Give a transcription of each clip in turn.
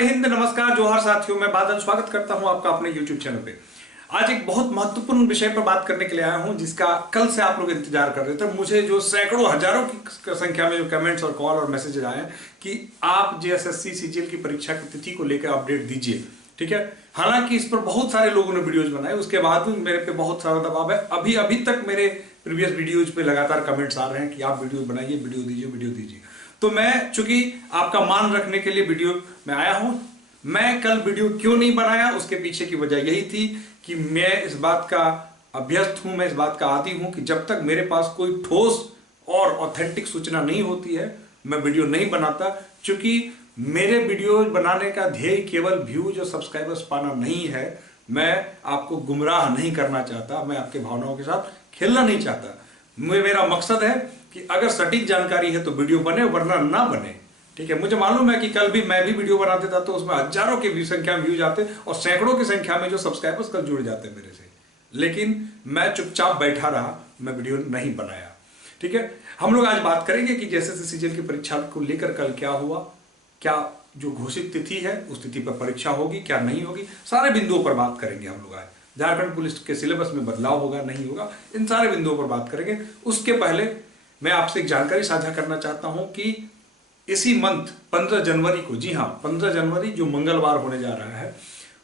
जय हिंद, नमस्कार, जोहार साथियों। मैं बादल स्वागत करता हूं आपका अपने YouTube चैनल पे। आज एक बहुत महत्वपूर्ण विषय पर बात करने के लिए आया हूं, जिसका कल से आप लोग इंतजार कर रहे थे। मुझे जो सैकड़ों हजारों की संख्या में जो कमेंट्स और कॉल और मैसेजेस आए हैं कि आप JSSC CGL की परीक्षा की तिथि को लेकर अपडेट दीजिए, ठीक है। हालांकि इस पर बहुत सारे लोगों ने वीडियोज बनाए, उसके बाद भी मेरे पे बहुत सारा दबाव है। अभी तक मेरे प्रीवियस वीडियोज पे लगातार कमेंट्स आ रहे हैं कि आप वीडियो बनाइए, वीडियो दीजिए। तो मैं चूंकि आपका मान रखने के लिए वीडियो में आया हूं। मैं कल वीडियो क्यों नहीं बनाया, उसके पीछे की वजह यही थी कि मैं इस बात का अभ्यस्त हूं, मैं इस बात का आदी हूं कि जब तक मेरे पास कोई ठोस और ऑथेंटिक सूचना नहीं होती है, मैं वीडियो नहीं बनाता। क्योंकि मेरे वीडियो बनाने का ध्येय केवल व्यूज और सब्सक्राइबर्स पाना नहीं है। मैं आपको गुमराह नहीं करना चाहता, मैं आपके भावनाओं के साथ खेलना नहीं चाहता। मेरा मकसद है कि अगर सटीक जानकारी है तो वीडियो बने, वरना ना बने, ठीक है। मुझे मालूम है कि कल भी मैं भी वीडियो बनाते था तो उसमें हजारों की संख्या में व्यूज आते और सैकड़ों की संख्या में जो सब्सक्राइबर्स कल जुड़ जाते मेरे से, लेकिन मैं चुपचाप बैठा रहा, मैं वीडियो नहीं बनाया, ठीक है। हम लोग आज बात करेंगे कि JSSC CGL की परीक्षा को लेकर कल क्या हुआ, क्या जो घोषित तिथि है उस तिथि पर परीक्षा होगी, क्या नहीं होगी, सारे बिंदुओं पर बात करेंगे हम लोग आज। झारखंड पुलिस के सिलेबस में बदलाव होगा, नहीं होगा, इन सारे बिंदुओं पर बात करेंगे। उसके पहले मैं आपसे एक जानकारी साझा करना चाहता हूं कि इसी मंथ 15 जनवरी को, जी हां 15 जनवरी जो मंगलवार होने जा रहा है,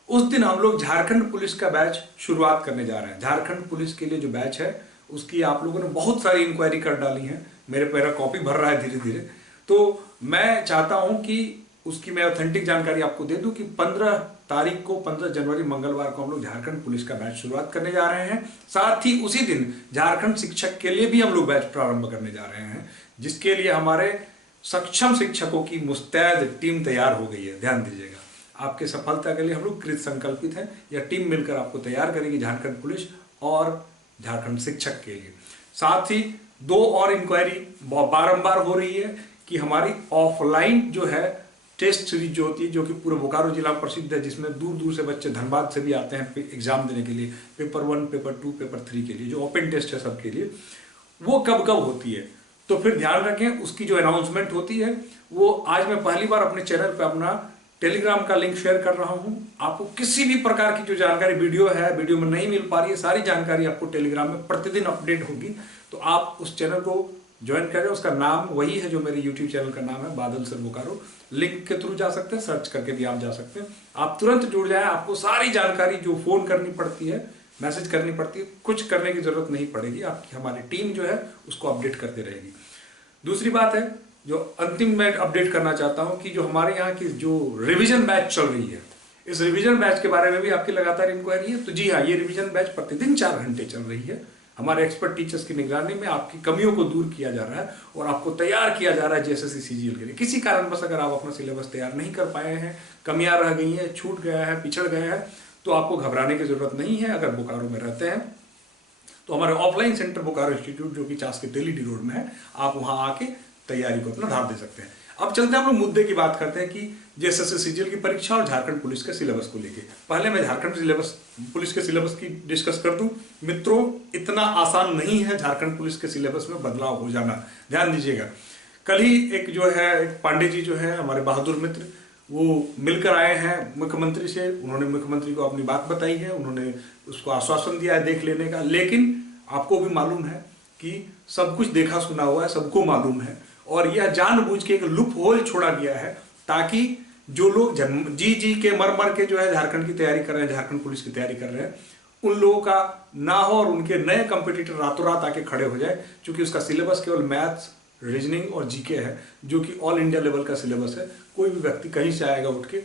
उस दिन हम लोग झारखंड पुलिस का बैच शुरुआत करने जा रहे हैं। झारखंड पुलिस के लिए जो बैच है उसकी आप लोगों ने बहुत सारी इंक्वायरी कर डाली है, मेरा कॉपी भर रहा है धीरे धीरे। तो मैं चाहता हूं कि उसकी मैं ऑथेंटिक जानकारी आपको दे दूं कि 15 तारीख को, 15 जनवरी मंगलवार को हम लोग झारखंड पुलिस का बैच शुरुआत करने जा रहे हैं। साथ ही उसी दिन झारखंड शिक्षक के लिए भी हम लोग बैच प्रारंभ करने जा रहे हैं, जिसके लिए हमारे सक्षम शिक्षकों की मुस्तैद टीम तैयार हो गई है। ध्यान दीजिएगा, आपके सफलता के लिए हम लोग कृत संकल्पित हैं। यह टीम मिलकर आपको तैयार करेगी झारखंड पुलिस और झारखंड शिक्षक के लिए। साथ ही दो और इंक्वायरी बारंबार हो रही है कि हमारी ऑफलाइन जो है टेस्ट सीरीज जो होती है, जो कि पूरे बोकारो जिला में प्रसिद्ध है, जिसमें दूर दूर से बच्चे धनबाद से भी आते हैं एग्जाम देने के लिए, पेपर 1, पेपर 2, पेपर 3 के लिए, जो ओपन टेस्ट है सबके लिए, वो कब कब होती है। तो फिर ध्यान रखें, उसकी जो अनाउंसमेंट होती है वो आज मैं पहली बार अपने चैनल पे अपना टेलीग्राम का लिंक शेयर कर रहा हूं। आपको किसी भी प्रकार की जो जानकारी वीडियो में नहीं मिल पा रही है, सारी जानकारी आपको टेलीग्राम में प्रतिदिन अपडेट होगी। तो आप उस चैनल को ज्वाइन करें। उसका नाम वही है जो मेरे YouTube चैनल का नाम है, बादल सर बोकारो। लिंक के थ्रू जा सकते हैं, सर्च करके भी आप जा सकते हैं। आप तुरंत जुड़ जाए, आपको सारी जानकारी, जो फोन करनी पड़ती है, मैसेज करनी पड़ती है, कुछ करने की जरूरत नहीं पड़ेगी। आपकी हमारी टीम जो है उसको अपडेट करते रहेगी। दूसरी बात है जो अंतिम मैं अपडेट करना चाहता हूं कि जो हमारे यहाँ की जो रिवीजन बैच चल रही है, इस रिवीजन बैच के बारे में भी आपकी लगातार इंक्वायरी है। तो जी हाँ, ये रिवीजन बैच प्रतिदिन 4 घंटे चल रही है। हमारे एक्सपर्ट टीचर्स की निगरानी में आपकी कमियों को दूर किया जा रहा है और आपको तैयार किया जा रहा है JSSC CGL के लिए। किसी कारणवश अगर आप अपना सिलेबस तैयार नहीं कर पाए हैं, कमियां रह गई हैं, छूट गया है, पिछड़ गया है, तो आपको घबराने की जरूरत नहीं है। अगर बोकारो में रहते हैं तो हमारे ऑफलाइन सेंटर बोकारो इंस्टीट्यूट, जो कि चास के दिल्ली रोड में है, आप वहां आके तैयारी को अपना धार दे सकते हैं। अब चलते हैं हम लोग मुद्दे की बात करते हैं कि JSSC CGL की परीक्षा और झारखंड पुलिस के सिलेबस को लेके। पहले मैं झारखंड पुलिस के सिलेबस की डिस्कस कर दूं। मित्रों, इतना आसान नहीं है झारखंड पुलिस के सिलेबस में बदलाव हो जाना। ध्यान दीजिएगा, कल ही एक पांडे जी जो है हमारे बहादुर मित्र, वो मिलकर आए हैं मुख्यमंत्री से। उन्होंने मुख्यमंत्री को अपनी बात बताई है, उन्होंने उसको आश्वासन दिया है देख लेने का। लेकिन आपको भी मालूम है कि सब कुछ देखा सुना हुआ है, सबको मालूम है, और यह जानबूझ के एक लूप होल छोड़ा गया है ताकि जो लोग जी के मर के जो है झारखंड की तैयारी कर रहे हैं, झारखंड पुलिस की तैयारी कर रहे हैं, उन लोगों का ना हो और उनके नए कंपटीटर रातों रात आके खड़े हो जाए। क्योंकि उसका सिलेबस केवल मैथ्स, रीजनिंग और जीके है, जो कि ऑल इंडिया लेवल का सिलेबस है। कोई भी व्यक्ति कहीं से आएगा, उठ के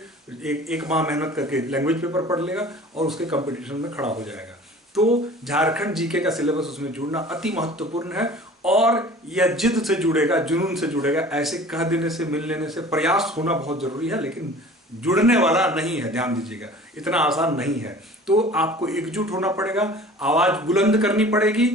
एक माह मेहनत करके लैंग्वेज पेपर पढ़ लेगा और उसके कंपटीशन में खड़ा हो जाएगा। तो झारखंड जीके का सिलेबस उसमें जुड़ना अति महत्वपूर्ण है और यह जिद से जुड़ेगा, जुनून से जुड़ेगा। ऐसे कह देने से, मिल लेने से प्रयास होना बहुत जरूरी है, लेकिन जुड़ने वाला नहीं है। ध्यान दीजिएगा, इतना आसान नहीं है। तो आपको एकजुट होना पड़ेगा, आवाज बुलंद करनी पड़ेगी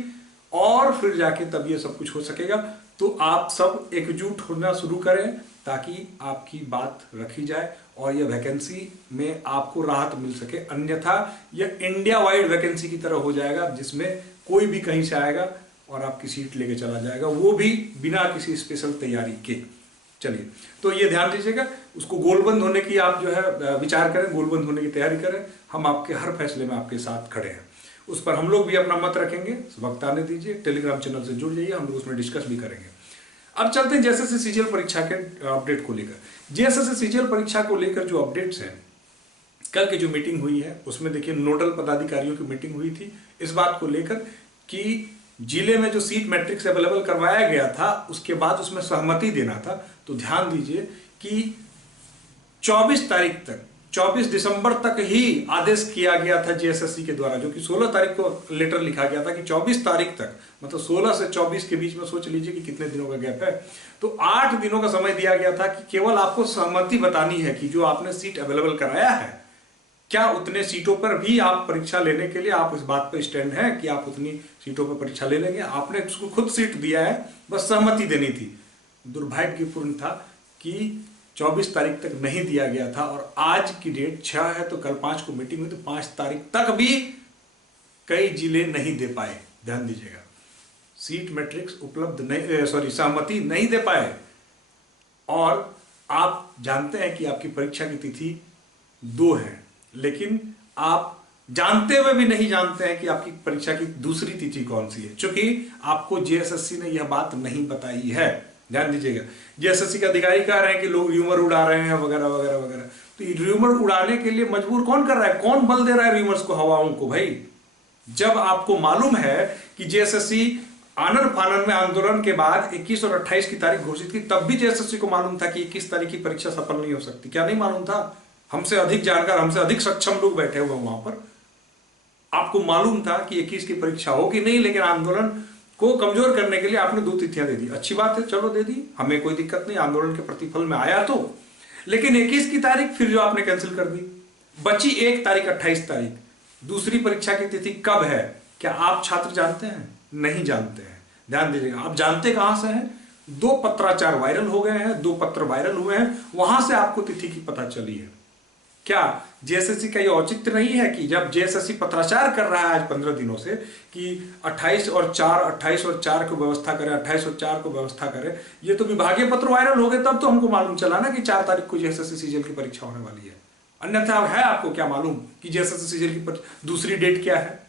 और फिर जाके तब ये सब कुछ हो सकेगा। तो आप सब एकजुट होना शुरू करें ताकि आपकी बात रखी जाए और यह वैकेंसी में आपको राहत मिल सके। अन्यथा यह इंडिया वाइड वैकेंसी की तरह हो जाएगा, जिसमें कोई भी कहीं से आएगा और आपकी सीट लेके चला जाएगा, वो भी बिना किसी स्पेशल तैयारी के। चलिए, तो ये ध्यान दीजिएगा, उसको गोलबंद होने की आप जो है विचार करें, गोलबंद होने की तैयारी करें। हम आपके हर फैसले में आपके साथ खड़े हैं। उस पर हम लोग भी अपना मत रखेंगे, वक्त आने दीजिए। टेलीग्राम चैनल से जुड़ जाइए, हम लोग उसमें डिस्कस भी करेंगे। अब चलते हैं जेएसएससी सीजीएल परीक्षा के अपडेट को लेकर। जेएसएससी सीजीएल परीक्षा को लेकर जो अपडेट्स हैं, कल की जो मीटिंग हुई है उसमें देखिए नोडल पदाधिकारियों की मीटिंग हुई थी इस बात को लेकर कि जिले में जो सीट मैट्रिक्स अवेलेबल करवाया गया था उसके बाद उसमें सहमति देना था। तो ध्यान दीजिए कि 24 तारीख तक, 24 दिसंबर तक ही आदेश किया गया था जेएसएससी के द्वारा, जो कि 16 तारीख को लेटर लिखा गया था कि 24 तारीख तक, मतलब 16 से 24 के बीच में सोच लीजिए कि कितने दिनों का गैप है। तो 8 दिनों का समय दिया गया था कि केवल आपको सहमति बतानी है कि जो आपने सीट अवेलेबल कराया है, क्या उतने सीटों पर भी आप परीक्षा लेने के लिए आप इस बात पर स्टैंड हैं कि आप उतनी सीटों पर परीक्षा ले लेंगे। आपने उसको खुद सीट दिया है, बस सहमति देनी थी। दुर्भाग्यपूर्ण था कि 24 तारीख तक नहीं दिया गया था और आज की डेट 6 है, तो कल 5 को मीटिंग हुई, तो 5 तारीख तक भी कई जिले नहीं दे पाए। ध्यान दीजिएगा, सीट मैट्रिक्स उपलब्ध नहीं, सहमति नहीं दे पाए। और आप जानते हैं कि आपकी परीक्षा की तिथि 2 है, लेकिन आप जानते हुए भी नहीं जानते हैं कि आपकी परीक्षा की दूसरी तिथि कौन सी है, क्योंकि आपको जेएसएससी ने यह बात नहीं बताई है। ध्यान दीजिएगा, जेएसएससी के अधिकारी कह रहे हैं कि लोग र्यूमर उड़ा रहे हैं वगैरह वगैरह वगैरह। तो ये र्यूमर उड़ाने के लिए मजबूर कौन कर रहा है, कौन बल दे रहा है र्यूमर्स को, हवाओं को? भाई, जब आपको मालूम है कि जेएसएससी आनन फानन में आंदोलन के बाद 21 और 28 की तारीख घोषित की, तब भी जेएसएससी को मालूम था कि 21 तारीख की परीक्षा सफल नहीं हो सकती। क्या नहीं मालूम था? हमसे अधिक जानकार, हमसे अधिक सक्षम लोग बैठे हुए वहां पर। आपको मालूम था कि 21 की परीक्षा होगी नहीं, लेकिन आंदोलन को कमजोर करने के लिए आपने 2 तिथियां दे दी। अच्छी बात है, चलो दे दी, हमें कोई दिक्कत नहीं, आंदोलन के प्रतिफल में आया तो। लेकिन 21 की तारीख फिर जो आपने कैंसिल कर दी, बची 1 तारीख 28 तारीख। दूसरी परीक्षा की तिथि कब है, क्या आप छात्र जानते हैं? नहीं जानते हैं। ध्यान दीजिएगा, आप जानते कहां से हैं? 2 पत्राचार वायरल हो गए हैं, 2 पत्र वायरल हुए हैं, वहां से आपको तिथि की पता चली है। क्या जेएसएससी का ये औचित्य नहीं है कि जब जेएसएससी पत्राचार कर रहा है आज 15 दिनों से कि 28 और 4 को व्यवस्था करें, 28 और 4 को व्यवस्था करें, ये तो विभागीय पत्र वायरल हो गए, तब तो हमको मालूम चला ना कि 4 तारीख को जेएसएससी सीजीएल की परीक्षा होने वाली है। अन्यथा है आपको क्या मालूम कि जेएसएससी सीजीएल की दूसरी डेट क्या है?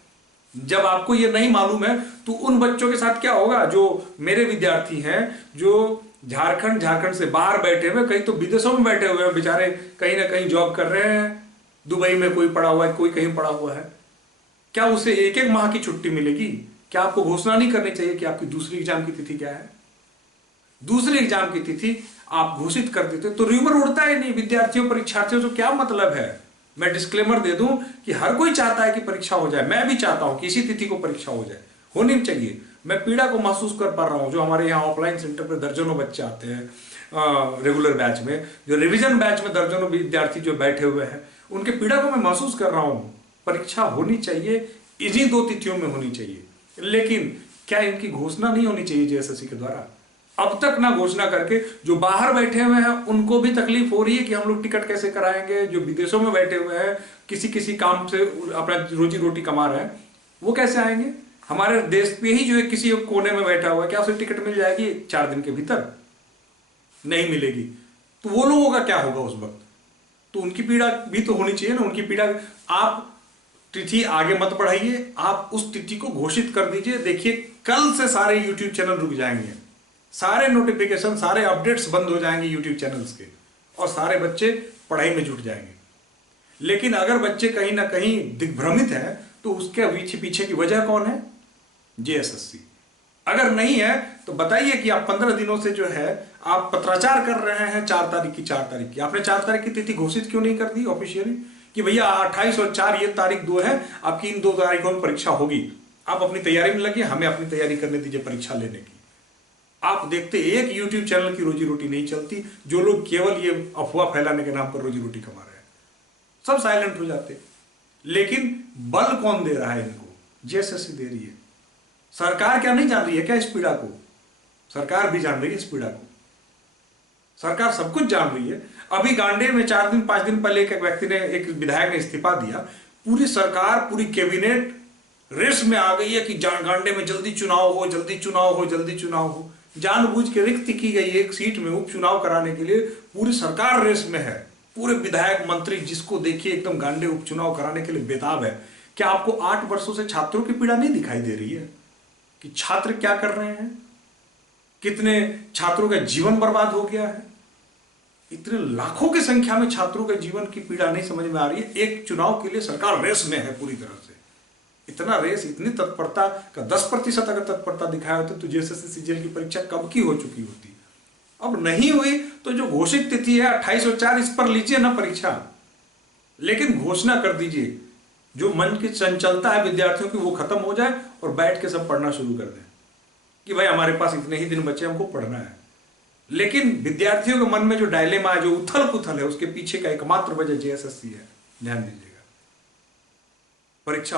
जब आपको ये नहीं मालूम है तो उन बच्चों के साथ क्या होगा जो मेरे विद्यार्थी हैं, जो झारखंड से बाहर बैठे हुए, कहीं तो विदेशों में बैठे हुए हैं बेचारे, कहीं ना कहीं जॉब कर रहे हैं, दुबई में कोई पड़ा हुआ है, कोई कहीं पड़ा हुआ है। क्या उसे 1-1 माह की छुट्टी मिलेगी? क्या आपको घोषणा नहीं करनी चाहिए कि आपकी दूसरी एग्जाम की तिथि क्या है? दूसरी एग्जाम की तिथि आप घोषित कर देते तो र्यूमर उड़ता ही नहीं। विद्यार्थियों परीक्षार्थियों से क्या मतलब है? मैं डिस्क्लेमर दे दूं कि हर कोई चाहता है कि परीक्षा हो जाए, मैं भी चाहता हूं कि इसी तिथि को परीक्षा हो जाए, होनी चाहिए। मैं पीड़ा को महसूस कर पा रहा हूं, जो हमारे यहाँ ऑफलाइन सेंटर पर दर्जनों बच्चे आते हैं रेगुलर बैच में, जो रिवीजन बैच में दर्जनों विद्यार्थी जो बैठे हुए हैं, उनके पीड़ा को मैं महसूस कर रहा हूं। परीक्षा होनी चाहिए, इन्हीं 2 तिथियों में होनी चाहिए, लेकिन क्या इनकी घोषणा नहीं होनी चाहिए जेएसएससी के द्वारा? अब तक ना घोषणा करके जो बाहर बैठे हुए हैं उनको भी तकलीफ हो रही है कि हम लोग टिकट कैसे कराएंगे। जो विदेशों में बैठे हुए हैं, किसी काम से अपना रोजी रोटी कमा रहे हैं, वो कैसे आएंगे? हमारे देश पे ही जो किसी कोने में बैठा हुआ है, क्या उसे टिकट मिल जाएगी 4 दिन के भीतर? नहीं मिलेगी। तो वो लोगों का क्या होगा उस वक्त? तो उनकी पीड़ा भी तो होनी चाहिए ना। उनकी पीड़ा, आप तिथि आगे मत बढ़ाइए, आप उस तिथि को घोषित कर दीजिए। देखिए, कल से सारे यूट्यूब चैनल रुक जाएंगे, सारे नोटिफिकेशन, सारे अपडेट्स बंद हो जाएंगे यूट्यूब चैनल्स के, और सारे बच्चे पढ़ाई में जुट जाएंगे। लेकिन अगर बच्चे कहीं ना कहीं दिग्भ्रमित हैं तो उसके पीछे की वजह कौन है? जेएसएससी। अगर नहीं है तो बताइए कि आप 15 दिनों से जो है आप पत्राचार कर रहे हैं 4 तारीख की। आपने 4 तारीख की तिथि घोषित क्यों नहीं कर दी ऑफिशियली कि भैया 28 और 4 ये तारीख 2 है, आपकी इन 2 तारीखों में परीक्षा होगी, आप अपनी तैयारी में लगिए, हमें अपनी तैयारी करने दीजिए परीक्षा लेने की। आप देखते एक यूट्यूब चैनल की रोजी रोटी नहीं चलती, जो लोग केवल ये अफवाह फैलाने के नाम पर रोजी रोटी कमा रहे हैं, सब साइलेंट हो जाते। लेकिन बल कौन दे रहा है इनको? जेएसएससी दे रही है। सरकार क्या नहीं जान रही है क्या इस पीड़ा को? सरकार भी जान रही है इस पीड़ा को, सरकार सब कुछ जान रही है। अभी गांडेर में 4-5 दिन पहले एक व्यक्ति ने, एक विधायक ने इस्तीफा दिया, पूरी सरकार, पूरी कैबिनेट रेस में आ गई है कि गांडे में जल्दी चुनाव हो, जल्दी चुनाव हो, जल्दी चुनाव हो। जानबूझ के रिक्त की गई एक सीट में उपचुनाव कराने के लिए पूरी सरकार रेस में है, पूरे विधायक मंत्री जिसको देखिए एकदम गांडे उपचुनाव कराने के लिए बेताब है। क्या आपको 8 वर्षों से छात्रों की पीड़ा नहीं दिखाई दे रही है कि छात्र क्या कर रहे हैं? कितने छात्रों का जीवन बर्बाद हो गया है? इतने लाखों की संख्या में छात्रों के जीवन की पीड़ा नहीं समझ में आ रही है। एक चुनाव के लिए सरकार रेस में है पूरी तरह से। इतना रेस, इतनी तत्परता का 10% अगर तत्परता दिखाया होता तो जेएसएससी सीजीएल की परीक्षा कब की हो चुकी होती। अब नहीं हुई तो जो घोषित तिथि है 28 और 4, इस पर लीजिए ना परीक्षा, लेकिन घोषणा कर दीजिए। जो मन की चंचलता है विद्यार्थियों की वो खत्म हो जाए और बैठ के सब पढ़ना शुरू कर दें कि भाई हमारे पास इतने ही दिन बचे, हमको पढ़ना है। लेकिन विद्यार्थियों के मन में जो डायलेमा है, जो उथल पुथल है, उसके पीछे का एकमात्र वजह जेएसएससी है। ध्यान दीजिएगा, परीक्षा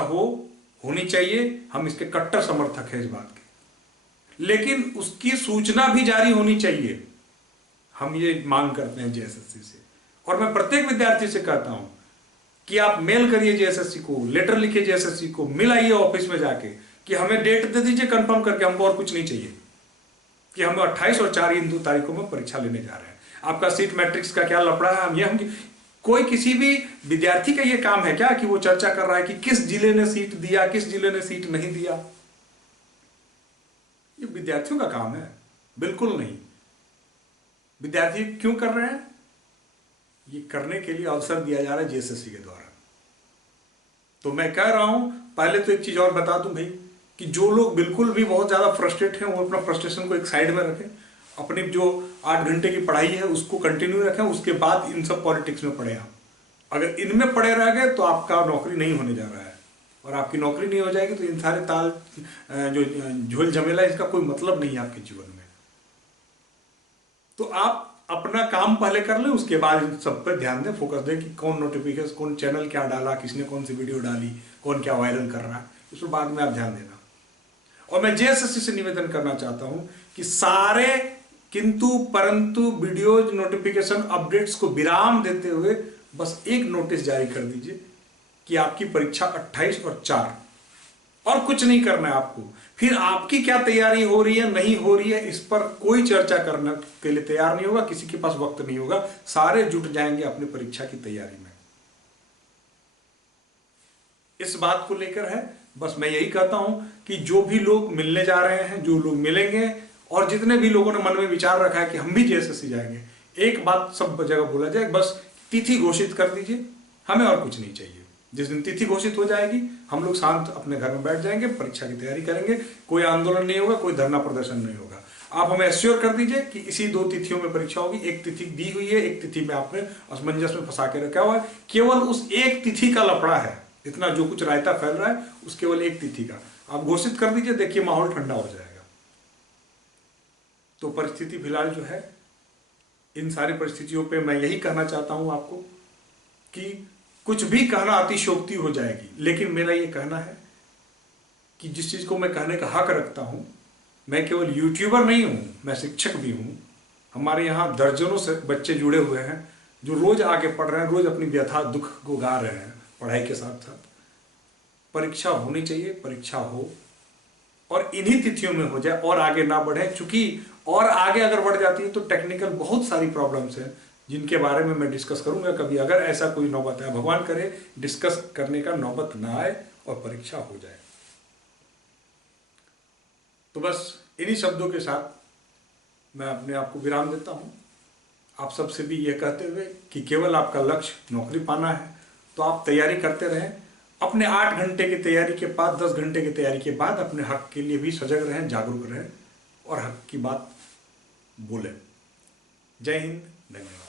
होनी चाहिए, हम इसके कट्टर समर्थक हैं इस बात के, लेकिन उसकी सूचना भी जारी होनी चाहिए। हम ये मांग करते हैं जेएसएससी से, और मैं प्रत्येक विद्यार्थी से कहता हूं कि आप मेल करिए जेएसएससी को, लेटर लिखिए जेएसएससी को, मिल आइए ऑफिस में जाके कि हमें डेट दे दीजिए कंफर्म करके, हमको और कुछ नहीं चाहिए, कि हम 28 और 4 इन 2 तारीखों में परीक्षा लेने जा रहे हैं। आपका सीट मैट्रिक्स का क्या लफड़ा है, हम कोई किसी भी विद्यार्थी का ये काम है क्या कि वो चर्चा कर रहा है कि किस जिले ने सीट दिया, किस जिले ने सीट नहीं दिया? ये विद्यार्थियों का काम है? बिल्कुल नहीं। विद्यार्थी क्यों कर रहे हैं? ये करने के लिए अवसर दिया जा रहा है जेएसएससी के द्वारा। तो मैं कह रहा हूं, पहले तो एक चीज और बता दूं भाई, कि जो लोग बिल्कुल भी बहुत ज्यादा फ्रस्ट्रेट हैं वो अपना फ्रस्ट्रेशन को एक साइड में रखें, अपनी जो 8 घंटे की पढ़ाई है उसको कंटिन्यू रखें, उसके बाद इन सब पॉलिटिक्स में पढ़े आप। अगर इनमें पड़े रह गए तो आपका नौकरी नहीं होने जा रहा है, और आपकी नौकरी नहीं हो जाएगी तो इन सारे ताल जो झोल झमेला, इसका कोई मतलब नहीं है आपके जीवन में। तो आप अपना काम पहले कर लें, उसके बाद इन सब पर ध्यान दें, फोकस दें कि कौन नोटिफिकेशन, कौन चैनल क्या डाला, किसने कौन सी वीडियो डाली, कौन क्या वायरल कर रहा है, इस पर बाद में आप ध्यान देना। और मैं जेएसएससी से निवेदन करना चाहता हूं कि सारे किंतु परंतु वीडियोज, नोटिफिकेशन, अपडेट्स को विराम देते हुए बस एक नोटिस जारी कर दीजिए कि आपकी परीक्षा 28 और 4, और कुछ नहीं करना है आपको। फिर आपकी क्या तैयारी हो रही है, नहीं हो रही है, इस पर कोई चर्चा करने के लिए तैयार नहीं होगा, किसी के पास वक्त नहीं होगा, सारे जुट जाएंगे अपनी परीक्षा की तैयारी में। इस बात को लेकर है, बस मैं यही कहता हूं कि जो भी लोग मिलने जा रहे हैं, जो लोग मिलेंगे, और जितने भी लोगों ने मन में विचार रखा है कि हम भी जेएसएससी जाएंगे, एक बात सब जगह बोला जाए, बस तिथि घोषित कर दीजिए, हमें और कुछ नहीं चाहिए। जिस दिन तिथि घोषित हो जाएगी हम लोग शांत अपने घर में बैठ जाएंगे, परीक्षा की तैयारी करेंगे, कोई आंदोलन नहीं होगा, कोई धरना प्रदर्शन नहीं होगा। आप हमें एश्योर कर दीजिए कि इसी 2 तिथियों में परीक्षा होगी। एक तिथि दी हुई है, एक तिथि में आपने असमंजस में फंसा के रखा हुआ है, केवल उस एक तिथि का लफड़ा है, इतना जो कुछ रायता फैल रहा है उस केवल एक तिथि का आप घोषित कर दीजिए, देखिए माहौल ठंडा हो जाएगा। तो परिस्थिति फिलहाल जो है, इन सारी परिस्थितियों पे मैं यही कहना चाहता हूं आपको कि कुछ भी कहना अतिशयोक्ति हो जाएगी, लेकिन मेरा ये कहना है कि जिस चीज को मैं कहने का हक रखता हूं, मैं केवल यूट्यूबर नहीं हूं, मैं शिक्षक भी हूं। हमारे यहाँ दर्जनों से बच्चे जुड़े हुए हैं जो रोज आगे पढ़ रहे हैं, रोज अपनी व्यथा दुख को गा रहे हैं पढ़ाई के साथ साथ। परीक्षा होनी चाहिए, परीक्षा हो, और इन्हीं तिथियों में हो जाए, और आगे ना बढ़े, चूंकि और आगे अगर बढ़ जाती है तो टेक्निकल बहुत सारी प्रॉब्लम्स हैं जिनके बारे में मैं डिस्कस करूंगा कभी, अगर ऐसा कोई नौबत आए। भगवान करे डिस्कस करने का नौबत ना आए और परीक्षा हो जाए। तो बस इन्हीं शब्दों के साथ मैं अपने आप को विराम देता हूं, आप सबसे भी यह कहते हुए कि केवल आपका लक्ष्य नौकरी पाना है तो आप तैयारी करते रहें। अपने 8 घंटे की तैयारी के बाद, 10 घंटे की तैयारी के बाद अपने हक के लिए भी सजग रहें, जागरूक रहें और हक की बात बोलें। जय हिंद, धन्यवाद।